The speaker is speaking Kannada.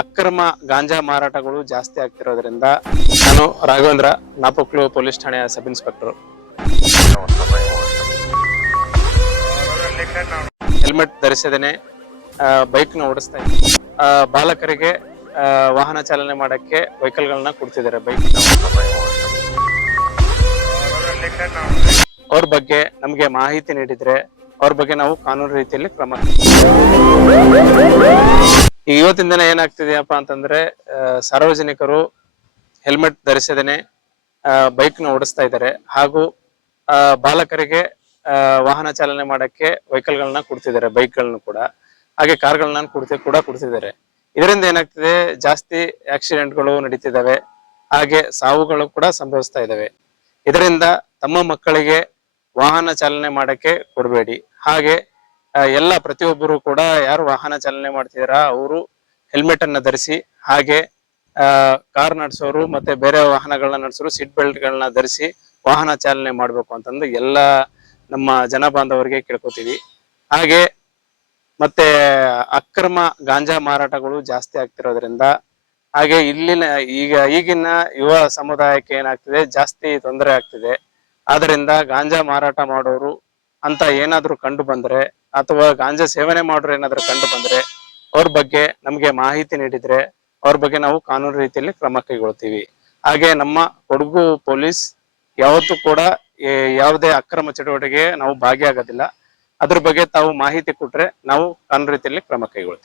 ಅಕ್ರಮ ಗಾಂಜಾ ಮಾರಾಟಗಳು ಜಾಸ್ತಿ ಆಗ್ತಿರೋದ್ರಿಂದ ನಾನು ರಾಘವೇಂದ್ರ ನಾಪಕ್ಲು ಪೊಲೀಸ್ ಠಾಣೆಯ ಸಬ್ ಇನ್ಸ್ಪೆಕ್ಟರ್. ಹೆಲ್ಮೆಟ್ ಧರಿಸದೇನೆ ಬೈಕ್ ನ ಓಡಿಸ್ತಾ ಇದ್ದೀನಿ. ಬಾಲಕರಿಗೆ ವಾಹನ ಚಾಲನೆ ಮಾಡಕ್ಕೆ ವೆಹಿಕಲ್ ಗಳನ್ನ ಕೊಡ್ತಿದ್ದಾರೆ. ಬೈಕ್ ಅವ್ರ ಬಗ್ಗೆ ನಮ್ಗೆ ಮಾಹಿತಿ ನೀಡಿದ್ರೆ ಅವ್ರ ಬಗ್ಗೆ ನಾವು ಕಾನೂನು ರೀತಿಯಲ್ಲಿ ಕ್ರಮ. ಇವತ್ತಿನ ದಿನ ಏನಾಗ್ತಿದೆಯಪ್ಪ ಅಂತಂದ್ರೆ ಸಾರ್ವಜನಿಕರು ಹೆಲ್ಮೆಟ್ ಧರಿಸದೇನೆ ಬೈಕ್ ನ ಓಡಿಸ್ತಾ ಇದ್ದಾರೆ. ಹಾಗೂ ಬಾಲಕರಿಗೆ ವಾಹನ ಚಾಲನೆ ಮಾಡಕ್ಕೆ ವೆಹಿಕಲ್ ಗಳನ್ನ ಕೊಡ್ತಿದ್ದಾರೆ, ಬೈಕ್ ಗಳನ್ನ ಕೂಡ, ಹಾಗೆ ಕಾರ್ ಗಳನ್ನ ಕೊಡ್ತಿದ್ದಾರೆ. ಇದರಿಂದ ಏನಾಗ್ತಿದೆ, ಜಾಸ್ತಿ ಆಕ್ಸಿಡೆಂಟ್ಗಳು ನಡೀತಿದಾವೆ, ಹಾಗೆ ಸಾವುಗಳು ಕೂಡ ಸಂಭವಿಸ್ತಾ ಇದಾವೆ. ಇದರಿಂದ ತಮ್ಮ ಮಕ್ಕಳಿಗೆ ವಾಹನ ಚಾಲನೆ ಮಾಡಕ್ಕೆ ಕೊಡಬೇಡಿ. ಹಾಗೆ ಎಲ್ಲ ಪ್ರತಿಯೊಬ್ಬರು ಕೂಡ ಯಾರು ವಾಹನ ಚಾಲನೆ ಮಾಡ್ತಿದಾರ ಅವರು ಹೆಲ್ಮೆಟ್ ಅನ್ನ ಧರಿಸಿ, ಹಾಗೆ ಕಾರ್ ನಡೆಸೋರು ಮತ್ತೆ ಬೇರೆ ವಾಹನಗಳನ್ನ ನಡೆಸೋರು ಸೀಟ್ ಬೆಲ್ಟ್ ಗಳನ್ನ ಧರಿಸಿ ವಾಹನ ಚಾಲನೆ ಮಾಡ್ಬೇಕು ಅಂತಂದು ಎಲ್ಲ ನಮ್ಮ ಜನ ಬಾಂಧವರಿಗೆ ಕೇಳ್ಕೊತೀವಿ. ಹಾಗೆ ಮತ್ತೆ ಅಕ್ರಮ ಗಾಂಜಾ ಮಾರಾಟಗಳು ಜಾಸ್ತಿ ಆಗ್ತಿರೋದ್ರಿಂದ, ಹಾಗೆ ಈಗಿನ ಯುವ ಸಮುದಾಯಕ್ಕೆ ಏನಾಗ್ತಿದೆ, ಜಾಸ್ತಿ ತೊಂದರೆ ಆಗ್ತಿದೆ. ಆದ್ರಿಂದ ಗಾಂಜಾ ಮಾರಾಟ ಮಾಡೋರು ಅಂತ ಏನಾದ್ರು ಕಂಡು ಬಂದ್ರೆ, ಅಥವಾ ಗಾಂಜಾ ಸೇವನೆ ಮಾಡೋರು ಏನಾದ್ರು ಕಂಡು ಬಂದ್ರೆ ಅವ್ರ ಬಗ್ಗೆ ನಮ್ಗೆ ಮಾಹಿತಿ ನೀಡಿದ್ರೆ ಅವ್ರ ಬಗ್ಗೆ ನಾವು ಕಾನೂನು ರೀತಿಯಲ್ಲಿ ಕ್ರಮ ಕೈಗೊಳ್ತೀವಿ. ಹಾಗೆ ನಮ್ಮ ಕೊಡಗು ಪೊಲೀಸ್ ಯಾವತ್ತೂ ಕೂಡ ಯಾವುದೇ ಅಕ್ರಮ ಚಟುವಟಿಕೆ ನಾವು ಭಾಗಿಯಾಗೋದಿಲ್ಲ. ಅದ್ರ ಬಗ್ಗೆ ತಾವು ಮಾಹಿತಿ ಕೊಟ್ರೆ ನಾವು ಕಾನೂನು ರೀತಿಯಲ್ಲಿ ಕ್ರಮ ಕೈಗೊಳ್ತೀವಿ.